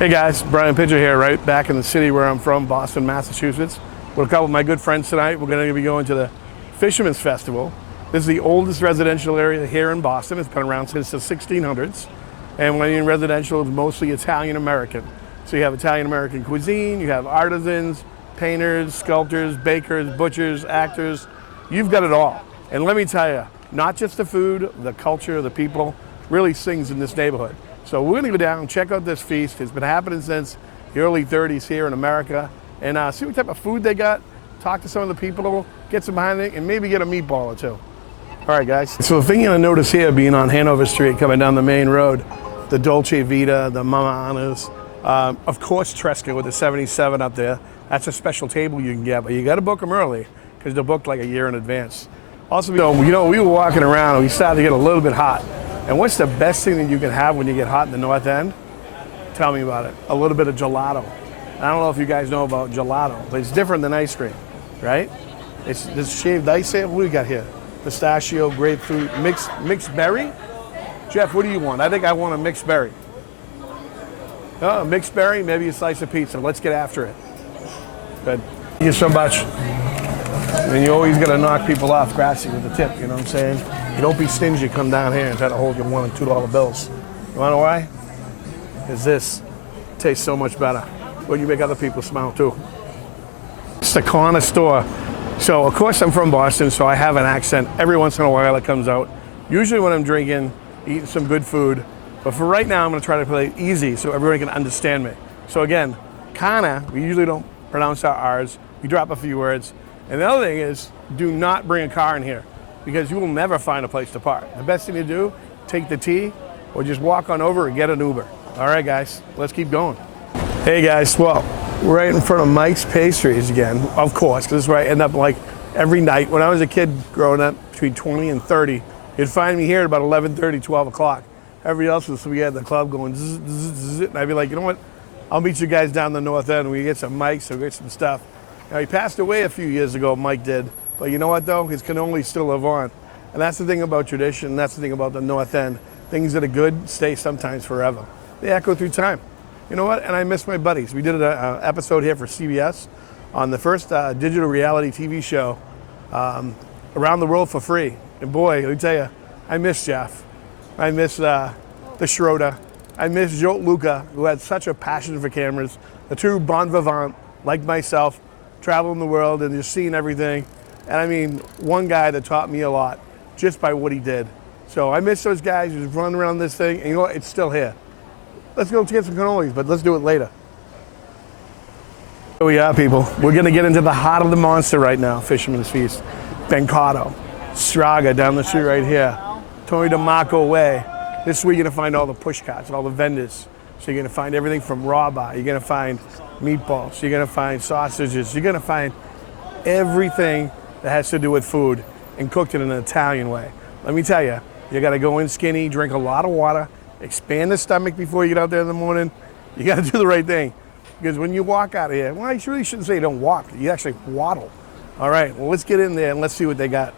Hey guys, Brian Pitcher here, right back in the city where I'm from, Boston, Massachusetts. With a couple of my good friends tonight. We're going to be going to the Fishermans Festival. This is the oldest residential area here in Boston. It's been around since the 1600s. And when you're in residential, it's mostly Italian-American. So you have Italian-American cuisine, you have artisans, painters, sculptors, bakers, butchers, actors. You've got it all. And let me tell you, not just the food, the culture, the people, really sings in this neighborhood. So we're gonna go down and check out this feast. It's been happening since the early 30s here in America, and see what type of food they got, talk to some of the people, get some behind it, and maybe get a meatball or two. All right, guys. So the thing you're gonna notice here, being on Hanover Street, coming down the main road, the Dolce Vita, the Mama Anna's, of course Tresca with the 77 up there. That's a special table you can get, but you gotta book them early, because they're booked like a year in advance. Also, we were walking around and we started to get a little bit hot. And what's the best thing that you can have when you get hot in the North End? Tell me about it. A little bit of gelato. I don't know if you guys know about gelato, but it's different than ice cream, right? It's this shaved ice. What do we got here? Pistachio, grapefruit, mixed berry? Jeff, what do you want? I think I want a mixed berry. Oh, mixed berry, maybe a slice of pizza. Let's get after it. Good. Thank you so much. And you always got to knock people off grassy with a tip, you know what I'm saying? You don't be stingy, come down here and try to hold your $1 and $2 bills. You wanna know why? Because this tastes so much better. Well, you make other people smile too. It's the corner store. So of course I'm from Boston, so I have an accent. Every once in a while it comes out. Usually when I'm drinking, eating some good food. But for right now, I'm gonna try to play it easy so everybody can understand me. So again, kana, we usually don't pronounce our R's. We drop a few words. And the other thing is, do not bring a car in here, because you will never find a place to park. The best thing to do, take the T, or just walk on over and get an Uber. All right, guys, let's keep going. Hey guys, well, we're right in front of Mike's Pastries again, of course, because this is where I end up like every night. When I was a kid growing up, between 20 and 30, you'd find me here at about 11:30, 12 o'clock. Everybody else was, we had the club going zzz, zzz, zzz, and I'd be like, you know what? I'll meet you guys down the North End. We get some Mike's, so we get some stuff. Now, he passed away a few years ago, Mike did. But you know what, though? His cannoli still live on. And that's the thing about tradition. That's the thing about the North End. Things that are good stay sometimes forever. They echo through time. You know what? And I miss my buddies. We did an episode here for CBS on the first digital reality TV show, Around the World for Free. And boy, let me tell you, I miss Jeff. I miss the Schroeder. I miss Joe Luca, who had such a passion for cameras. The true bon vivant, like myself, traveling the world and just seeing everything. And I mean, one guy that taught me a lot just by what he did. So I miss those guys who just run around this thing, and you know what, it's still here. Let's go get some cannolis, but let's do it later. Here we are, people. We're gonna get into the heart of the monster right now, Fisherman's Feast. Bencato, Straga down the street right here. Tony DeMarco Way. This is where you're gonna find all the push carts and all the vendors. So you're gonna find everything from raw bar, you're gonna find meatballs, you're gonna find sausages, you're gonna find everything that has to do with food and cooked in an Italian way. Let me tell you, you gotta go in skinny, drink a lot of water, expand the stomach before you get out there in the morning. You gotta do the right thing. Because when you walk out of here, well, you really shouldn't say you don't walk, you actually waddle. All right, well, let's get in there and let's see what they got.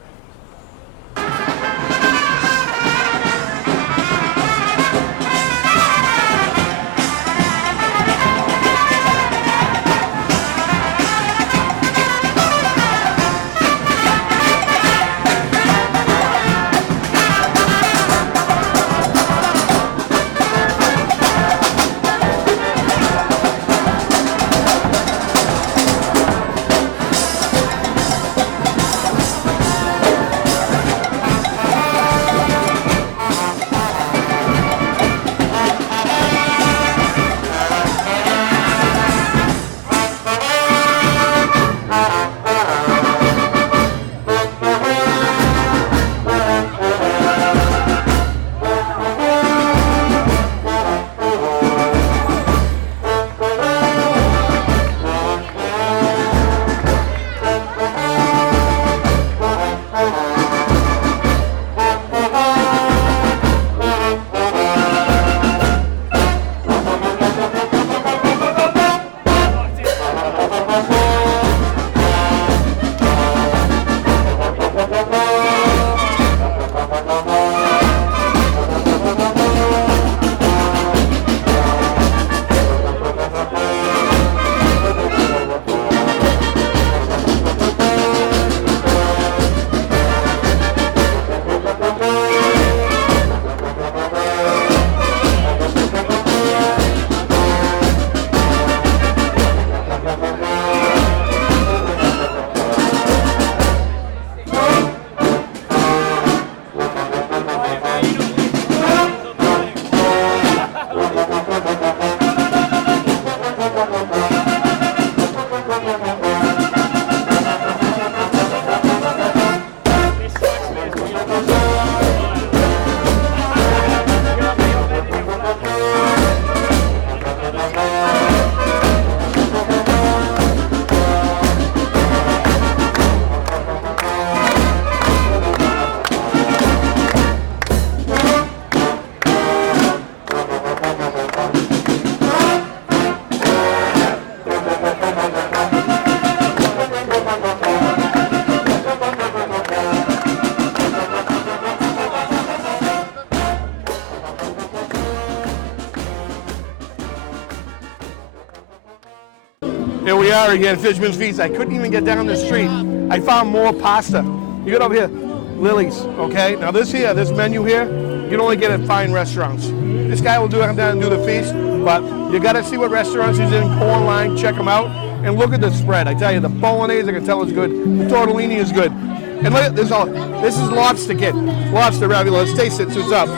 Here we are again, Fisherman's Feast. I couldn't even get down the street. I found more pasta. You get over here, Lily's, okay? Now this menu here, you can only get at fine restaurants. This guy will come down and do the feast, but you gotta see what restaurants he's in, go online, check them out, and look at the spread. I tell you, the bolognese, I can tell is good. The tortellini is good. And look at this, this is lobster kid. Lobster ravioli, let's taste it, so it's up.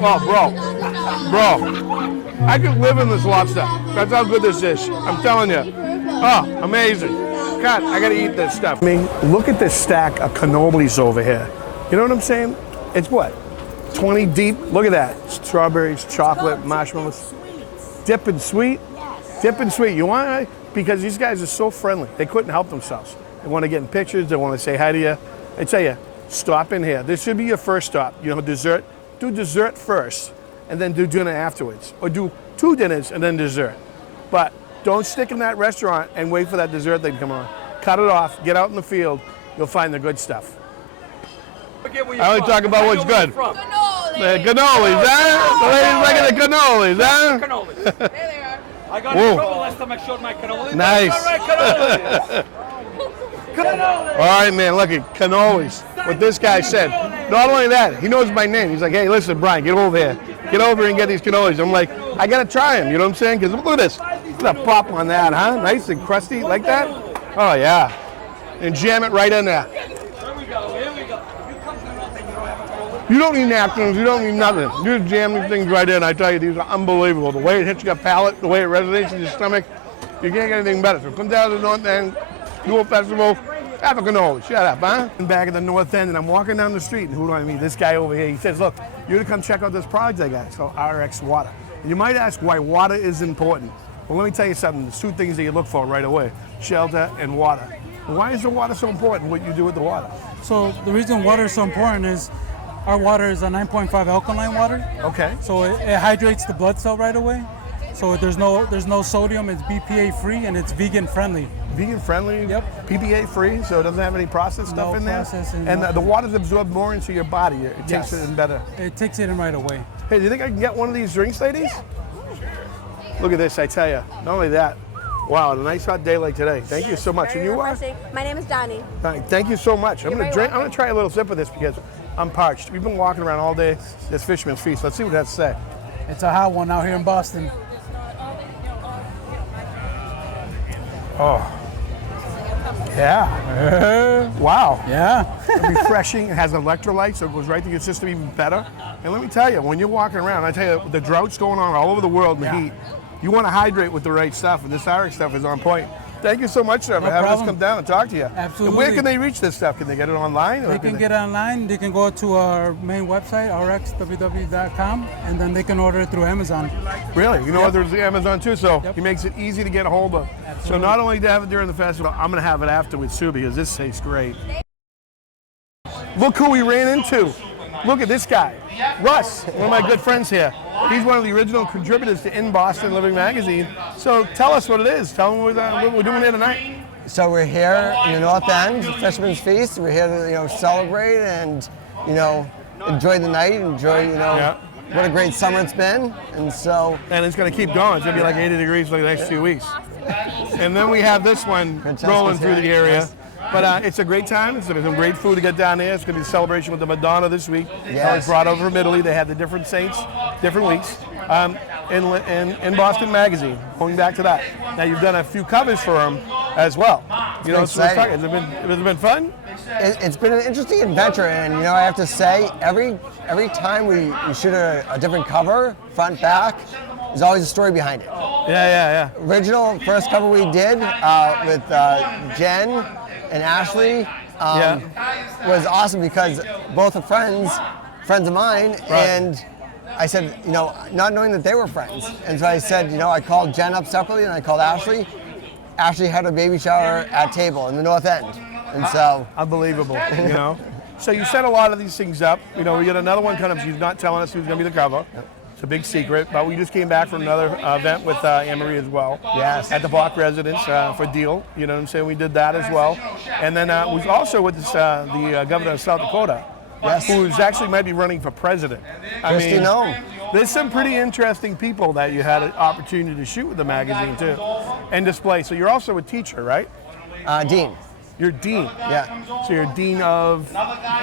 Oh, bro, I could live in this lobster. That's how good this is. I'm telling you. Oh, amazing. God, I gotta eat this stuff. I mean, look at this stack of cannolis over here. You know what I'm saying? It's what? 20 deep? Look at that. Strawberries, chocolate, marshmallows. Dip and sweet? Dip and sweet. You want? Because these guys are so friendly. They couldn't help themselves. They want to get in pictures. They want to say hi to you. I tell you, stop in here. This should be your first stop. You know, dessert. Do dessert first, and then do dinner afterwards. Or do 2 dinners and then dessert. But don't stick in that restaurant and wait for that dessert thing to come on. Cut it off. Get out in the field. You'll find the good stuff. I only talk about what's good. The cannolis, huh? The ladies like the cannolis, huh? Cannolis. There they are. I got in trouble last time I showed my cannolis. Nice. All right, cannolis. Cannolis. All right, man, look at cannolis. What this guy said. Not only that, he knows my name. He's like, hey, listen, Brian, get over here. Get over and get these cannolis. I'm like, I got to try them, you know what I'm saying? Because look at this. Look at the pop on that, huh? Nice and crusty like that. Oh, yeah. And jam it right in there. Here we go, here we go. You don't need napkins, you don't need nothing. You just jam these things right in. I tell you, these are unbelievable. The way it hits your palate, the way it resonates in your stomach, you can't get anything better. So come down to the North End, do a festival, have a cannoli. Shut up, huh? I'm back at the North End, and I'm walking down the street, and who do I meet? This guy over here. He says, look, you're to come check out this product I got. It's called RX Water. And you might ask why water is important. Well, let me tell you something. There's 2 things that you look for right away, shelter and water. Why is the water so important, what you do with the water? So the reason water is so important is our water is a 9.5 alkaline water. Okay. So it hydrates the blood cell right away. So there's no sodium, it's BPA free, and it's vegan friendly. Vegan friendly? Yep. PPA free, so it doesn't have any processed stuff in there? Processing, and the water's absorbed more into your body. It takes it in better. It takes it in right away. Hey, do you think I can get one of these drinks, ladies? Look at this, I tell you. Not only that, wow, a nice hot day like today. Thank you so much. And you are? My name is Donnie. Thank you so much. I'm gonna try a little sip of this because I'm parched. We've been walking around all day, this Fisherman's Feast. Let's see what it has to say. It's a hot one out here in Boston. Oh. Yeah. Wow. Yeah. Refreshing. It has electrolytes, so it goes right to your system even better. And let me tell you, when you're walking around, I tell you, the drought's going on all over the world in the heat. You want to hydrate with the right stuff, and this RX stuff is on point. Thank you so much, sir, for having us come down and talk to you. Absolutely. And where can they reach this stuff? Can they get it online? They can get it online. They can go to our main website, rxww.com, and then they can order it through Amazon. Really? You know, there's Amazon too, so he makes it easy to get a hold of. Absolutely. So not only to have it during the festival, I'm going to have it afterwards too, because this tastes great. Look who we ran into. Look at this guy, Russ, one of my good friends here. He's one of the original contributors to In Boston Living magazine. So tell us what it is. Tell them what we're doing here tonight. So we're here in the North End, Fisherman's Feast. We're here to celebrate and enjoy the night, enjoy what a great summer it's been. And it's going to keep going. It's going to be like 80 degrees for the next 2 weeks. And then we have this one rolling through the area. Yes. But it's a great time. It's some great food to get down there. It's going to be a celebration with the Madonna this week. Yes. Brought over from Italy. They had the different saints, different weeks. In Boston Magazine, going back to that. Now you've done a few covers for them as well. Has it been fun? It's been an interesting adventure, and I have to say, every time we shoot a different cover, front, back, there's always a story behind it. Yeah. Original first cover we did with Jen and Ashley was awesome because both are friends of mine, and I said, not knowing that they were friends, and so I said, I called Jen up separately and I called Ashley. Ashley had a baby shower at Table in the North End, and so unbelievable, So you set a lot of these things up. We got another one coming up. She's not telling us who's going to be the cover. It's a big secret, but we just came back from another event with Anne-Marie as well. Yes. At the Bach residence for Deal. You know what I'm saying? We did that as well. And then we was also with this, the governor of South Dakota, yes, who's actually might be running for president. Christy Nome. There's some pretty interesting people that you had an opportunity to shoot with the magazine too, and display. So you're also a teacher, right? Dean. You're dean. Yeah. So you're dean of.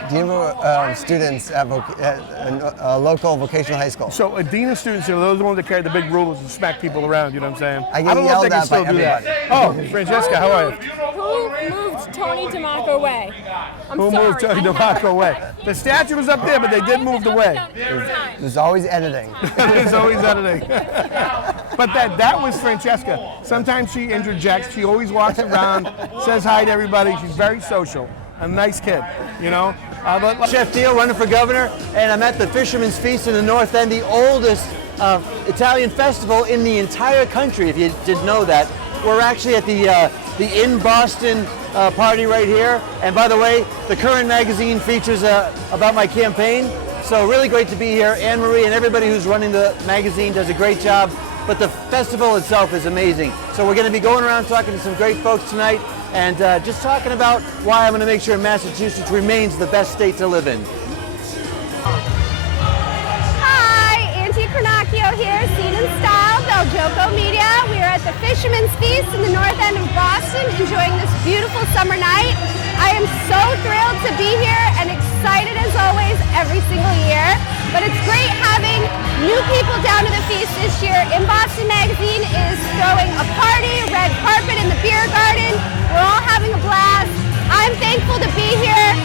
Dean of students at a local vocational high school. So a dean of students, those are the ones that carry the big rulers and smack people around. You know what I'm saying? I get yelled at by everybody. Oh, Francesca, how are you? Who moved Tony DeMarco away? Who moved Tony DeMarco away? The statue was up there, but they did move the way. There's always editing. There's always editing. But that was Francesca. Sometimes she interjects. She always walks around, says hi to everybody. She's very social. A nice kid, you know. Chef Theo, running for governor, and I'm at the Fisherman's Feast in the North End, the oldest Italian festival in the entire country, if you didn't know that. We're actually at the In Boston party right here. And by the way, the current magazine features about my campaign. So really great to be here. Anne Marie and everybody who's running the magazine does a great job. But the festival itself is amazing. So we're going to be going around talking to some great folks tonight and just talking about why I'm going to make sure Massachusetts remains the best state to live in. Hi, Auntie Cronacchio here, Scene and Style, Bel Gioco Media. We are at the Fisherman's Feast in the North End of Boston, enjoying this beautiful summer night. I am so thrilled to be here and excited as always every single year. But it's great having new people down to the feast this year. In Boston Magazine is throwing a party, red carpet in the beer garden. We're all having a blast. I'm thankful to be here.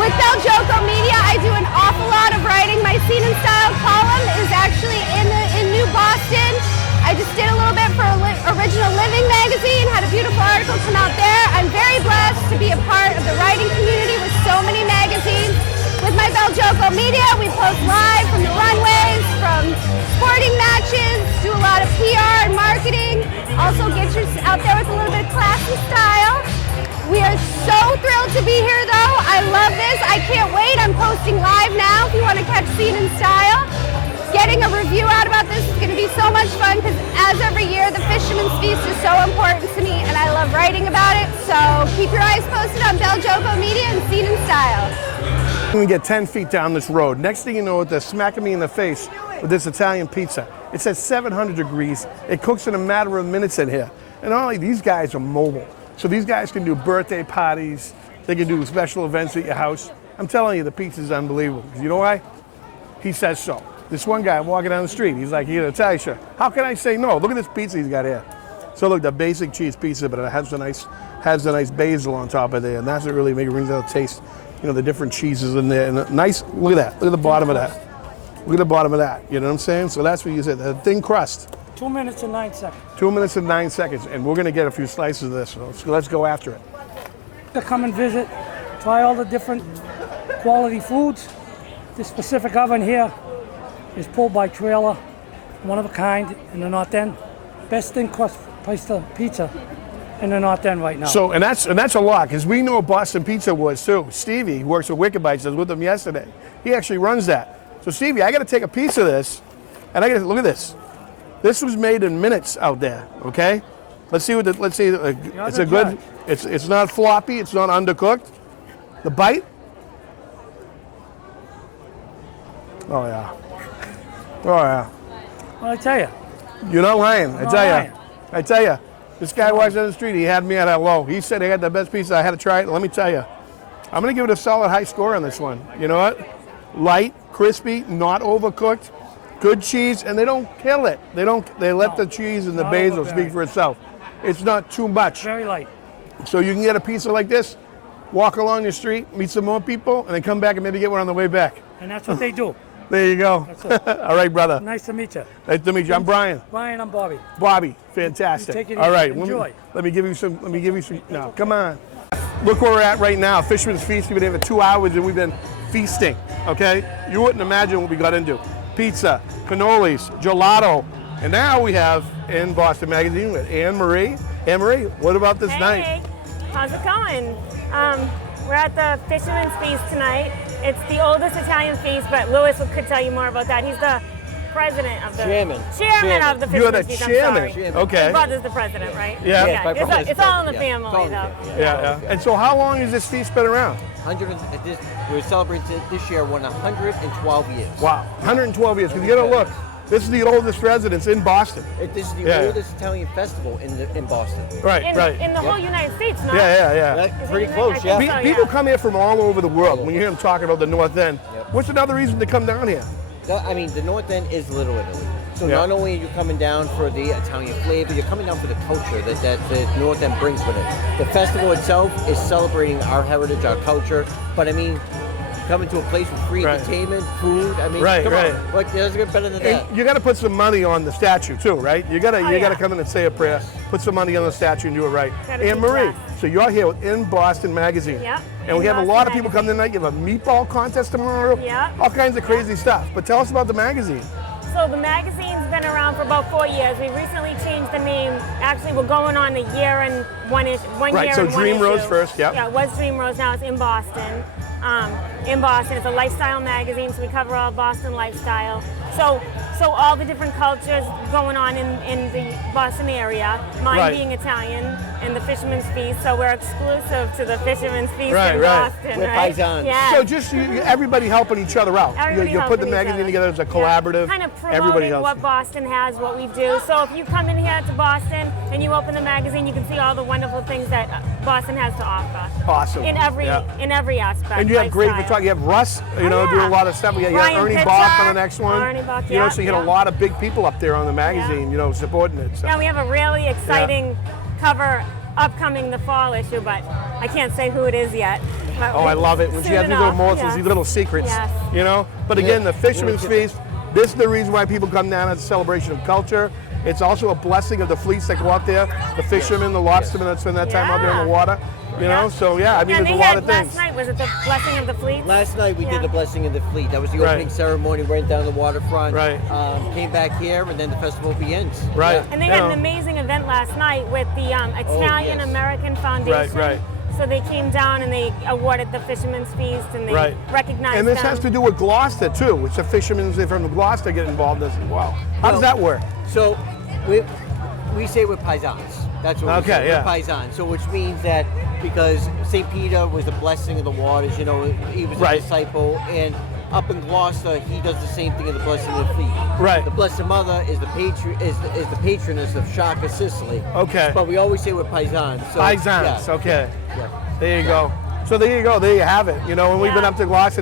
With Bel Gioco Media, I do an awful lot of writing. My Scene and Style column is actually in New Boston. I just did a little bit for Original Living magazine, had a beautiful article come out there. I'm very blessed to be a part of the writing community with so many magazines. With my Bel Gioco Media, we post live from the runways, from sporting matches, do a lot of PR and marketing. Also get you out there with a little bit of class and style. We are so thrilled to be here though. I love this. I can't wait. I'm posting live now if you want to catch Scene and Style. Getting a review out about this is going to be so much fun because as every year, the Fisherman's Feast is so important to me and I love writing about it. So keep your eyes posted on Bel Gioco Media and Scene and Style. We get 10 feet down this road. Next thing you know, they're smacking me in the face with this Italian pizza. It says 700 degrees. It cooks in a matter of minutes in here. And only these guys are mobile. So these guys can do birthday parties. They can do special events at your house. I'm telling you, the pizza is unbelievable. You know why? He says so. This one guy, I'm walking down the street. He's like, "Here, Italian chef. How can I say no? Look at this pizza he's got here." So look, the basic cheese pizza, but it has a nice basil on top of there, and that's what really brings out the taste. You know, the different cheeses in there, and nice. Look at that. Look at the bottom of that. Look at the bottom of that. You know what I'm saying? So that's what you said. The thin crust. 2 minutes and 9 seconds. 2 minutes and 9 seconds, and we're gonna get a few slices of this. So let's go after it. To come and visit, try all the different quality foods. This specific oven here is pulled by trailer, one of a kind in the North End. Best thin crust pizza in the North End right now. So, and that's a lot, because we know Boston Pizza was too. Stevie, who works with Wicked Bites, I was with him yesterday. He actually runs that. So Stevie, I got to take a piece of this, and I got to look at this. This was made in minutes out there. Okay, let's see what. Let's see. It's a good. It's not floppy. It's not undercooked. The bite. Oh yeah. Oh yeah. Well, I tell you. You're not lying. I tell you. This guy walks down the street. He had me at hello. He said he had the best pizza. I had to try it. Let me tell you, I'm going to give it a solid high score on this one. You know what? Light, crispy, not overcooked, good cheese, and they don't kill it. They let the cheese and the basil speak for itself. It's not too much. Very light. So you can get a pizza like this, walk along your street, meet some more people, and then come back and maybe get one on the way back. And that's what they do. There you go. All right, brother. Nice to meet you. Nice to meet you. I'm Brian. Brian, I'm Bobby. Bobby, fantastic. Take it All right, easy. Enjoy. Let me give you some. No, come on. Look where we're at right now. Fisherman's Feast. We've been here for 2 hours and we've been feasting. Okay, you wouldn't imagine what we got into: pizza, cannolis, gelato, and now we have in Boston Magazine with Anne Marie. Anne Marie, what about this night? Hey, how's it going? We're at the Fisherman's Feast tonight. It's the oldest Italian feast, but Louis could tell you more about that. He's the president of the Chairman. Chairman of the You're the Fisherman's Feast. I'm chairman. sorry. Okay. My brother's the president, right? Yeah. Yes, my brother's It's all in the yeah. family, It's all in the though. family, Yeah. And so how long has this feast been around? We're celebrating this year 112 years. Wow, 112 years. Because you gotta look, this is the oldest residence in Boston. This is the Yeah. oldest Italian festival in Boston. Right, right. In the whole United States, no? Yeah. Is Pretty it close, United? I yeah. think so, People come here from all over the world. When you hear them talking about the North End, what's another reason to come down here? I mean, the North End is Little Italy. So Yeah. not only are you coming down for the Italian flavor, you're coming down for the culture that the North End brings with it. The festival itself is celebrating our heritage, our culture, but I mean, coming to a place with free entertainment, food, I mean, come on. What doesn't get better than that? And you got to put some money on the statue too, right? You got to come in and say a prayer, put some money on the statue and do it right. Anne Marie, so you're here with In Boston Magazine. Yep. And we have a lot of people coming tonight. You have a meatball contest tomorrow. Yep. All kinds of crazy stuff. But tell us about the magazine. So the magazine's been around for about 4 years. We recently changed the name. Actually, we're going on a year and one year Right, so and one Dream issue. Rose first, yep. Yeah, it was Dream Rose, now it's In Boston. In Boston, it's a lifestyle magazine, so we cover all Boston lifestyle. So all the different cultures going on in the Boston area. Mine being Italian and the Fisherman's Feast, so we're exclusive to the Fisherman's Feast in Boston. We're right? paisans. Yeah. So just everybody helping each other out. Everybody You put helping the each magazine other. together as a collaborative. Kind of Everybody promoting else. what Boston has, what we do. So if you come in here to Boston and you open the magazine, you can see all the wonderful things that Boston has to offer. Awesome. In every aspect. And you have great lifestyle. photography. You have Russ, doing a lot of stuff. You got Brian Ernie Pitzer, Bach on the next one. Ernie Bach, So you had a lot of big people up there on the magazine, supporting it. So. Yeah, we have a really exciting cover upcoming the fall issue, but I can't say who it is yet. But Oh, I love it. When she has these little morsels, these little secrets, Yes. But again, the Fisherman's Feast, this is the reason why people come down as a celebration of culture. It's also a blessing of the fleets that go out there, the fishermen, the lobstermen that spend that time out there in the water. So I mean, there's a lot of things. Last night, was it the blessing of the fleet? Last night we did the blessing of the fleet. That was the opening ceremony. Went down the waterfront. Right. Came back here, and then the festival begins. Right. And they had an amazing event last night with the Italian American Foundation. Right. So they came down and they awarded the Fisherman's Feast and they recognized And this them. has to do with Gloucester too, which the fishermen from Gloucester get involved in as well. How does that work? So we say we're paisans. That's what we say. We're paisans. So which means that because St. Peter was the blessing of the waters, he was a disciple, and up in Gloucester, he does the same thing in the blessing of the fleet. Right. The Blessed Mother is the patroness of Shaka, Sicily. Okay. But we always say we're paisans. So, Paisans, okay. Yeah. There you go. So there you go. There you have it. When we've been up to Gloucester,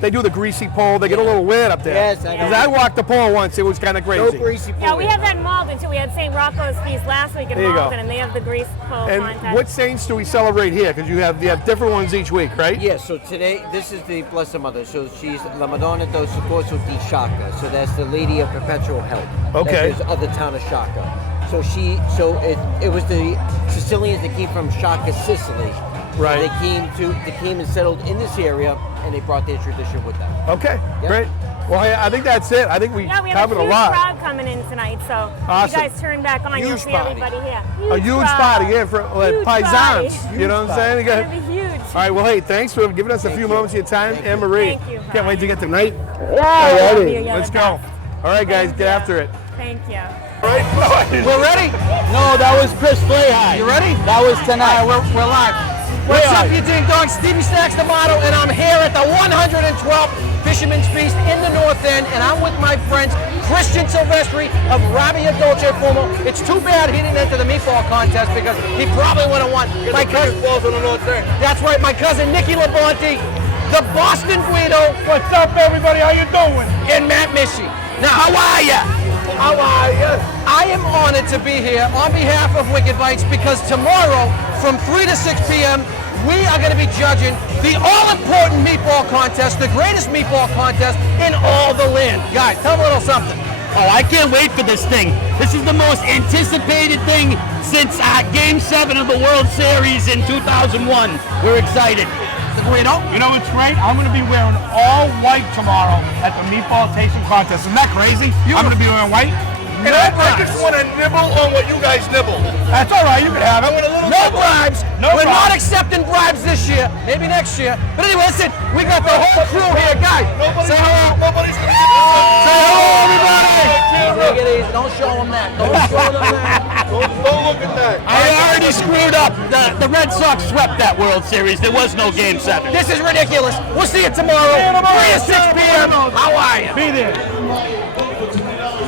they do the greasy pole. They get a little weird up there. Yes, I know. 'Cause I walked the pole once. It was kind of crazy. No greasy pole. Yeah, we have that in Malden too. We had St. Rocco's Feast last week in There you go. Malden, and they have the grease pole And contest. what saints do we celebrate here? Because you have different ones each week, right? Yes, so today, this is the Blessed Mother. So she's La Madonna del Soccorso di Shaka. So that's the Lady of Perpetual Help. Okay. That is of the town of Shaka. So it was the Sicilians that came from Shaka, Sicily. Right. They came and settled in this area, and they brought their tradition with them. Okay, great. Well, I think that's it. I think we have covered a a huge lot. crowd coming in tonight, so Awesome. you guys turn back on, you'll Huge see party. everybody here. A huge crowd. party here for Huge paisans. party. You know what I'm saying? It's going to be huge. All right, well, hey, thanks for giving us a few moments of your time, Anne Marie. Thank you, Can't wait to get tonight. Yeah, All righty, you're let's the go. best. All right, guys, Thank get you. after it. Thank you. All right, boys. We're ready? No, that was Chris Flayhigh. You ready? That was tonight. All right, we're live. What's up, you ding dong? Stevie Stacks the model, and I'm here at the 112th Fisherman's Feast in the North End, and I'm with my friends Christian Silvestri of Rabbia Dolce Fumo. It's too bad he didn't enter the meatball contest because he probably would have won. My cousin, Balls on the North End. that's right, my cousin Nicky Labonte, the Boston Guido, What's up, everybody? How you doing? and Matt Mishy. Now, how are ya? How are you? I am honored to be here on behalf of Wicked Bites because tomorrow from 3 to 6 p.m. we are going to be judging the all-important meatball contest, the greatest meatball contest in all the land. Guys, tell them a little something. Oh, I can't wait for this thing. This is the most anticipated thing since Game 7 of the World Series in 2001. We're excited. The Guido. You know what's great? I'm going to be wearing all white tomorrow at the meatball tasting contest. Isn't that crazy? I'm going to be wearing white. and I just want to nibble on what you guys nibble. That's all right. You can have it. I want a little No nibble. bribes. No We're not bribes. accepting bribes this year. Maybe next year. But anyway, listen. We got the whole crew here, guys. Say hello. Nobody's going to get Say hello, everybody. Take it easy. Don't show them that. Don't show them that. Don't look at that. I already screwed up. The Red Sox swept that World Series. There was no Game 7. This is ridiculous. We'll see you tomorrow, 3 to 6 p.m. How are you? Be there.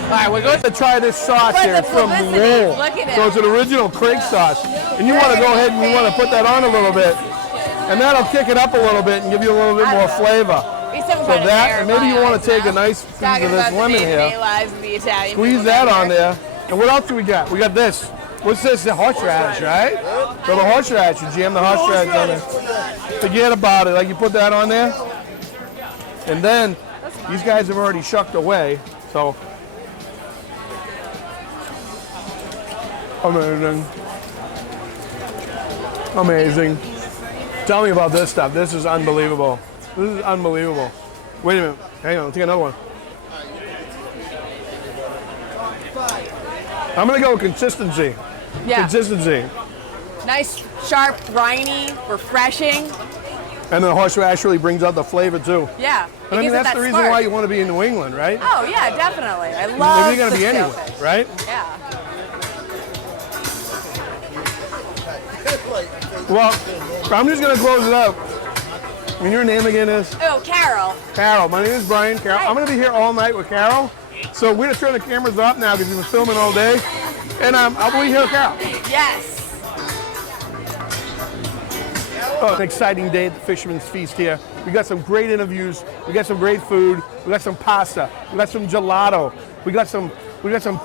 All right, we're good. To try this sauce For here. the It's from publicity, Roll. look at it. So it's an original Craig sauce. And you want to go ahead and you want to put that on a little bit. And that'll kick it up a little bit and give you a little bit more flavor. So that, and maybe you want to take a nice piece of this lemon here. Squeeze that on there. And what else do we got? We got this. What's this? The horseradish, right? So the horseradish, you jam the horseradish on there. Forget about it. Like you put that on there. And then these guys have already shucked away. So amazing. Amazing. Tell me about this stuff. This is unbelievable. This is unbelievable. Wait a minute. Hang on. Let's take another one. I'm going to go with consistency. Yeah. Consistency. Nice, sharp, briny, refreshing. And the horseradish really brings out the flavor too. Yeah. And I mean, that's the reason why you want to be in New England, right? Oh, yeah, definitely. I love Maybe you're going to be the anywhere, shellfish. right? Yeah. Well, I'm just going to close it up. And your name again is? Oh, Carol. Carol. My name is Brian. Carol. I'm going to be here all night with Carol. So we're going to turn the cameras off now because we've been filming all day. And I'll be here with Carol. Yes. Oh, an exciting day at the Fisherman's Feast here. We got some great interviews. We got some great food. We got some pasta. We got some gelato. We got some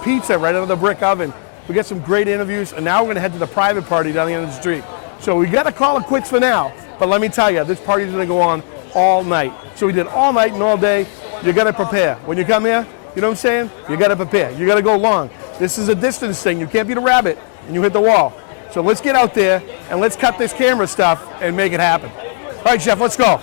pizza right out of the brick oven. We got some great interviews. And now we're going to head to the private party down the end of the street. So we got to call it quits for now. But let me tell you, this party is going to go on all night. So we did all night and all day. You got to prepare. When you come here, you know what I'm saying? You got to prepare. You got to go long. This is a distance thing. You can't beat a rabbit and you hit the wall. So let's get out there and let's cut this camera stuff and make it happen. All right, Chef, let's go.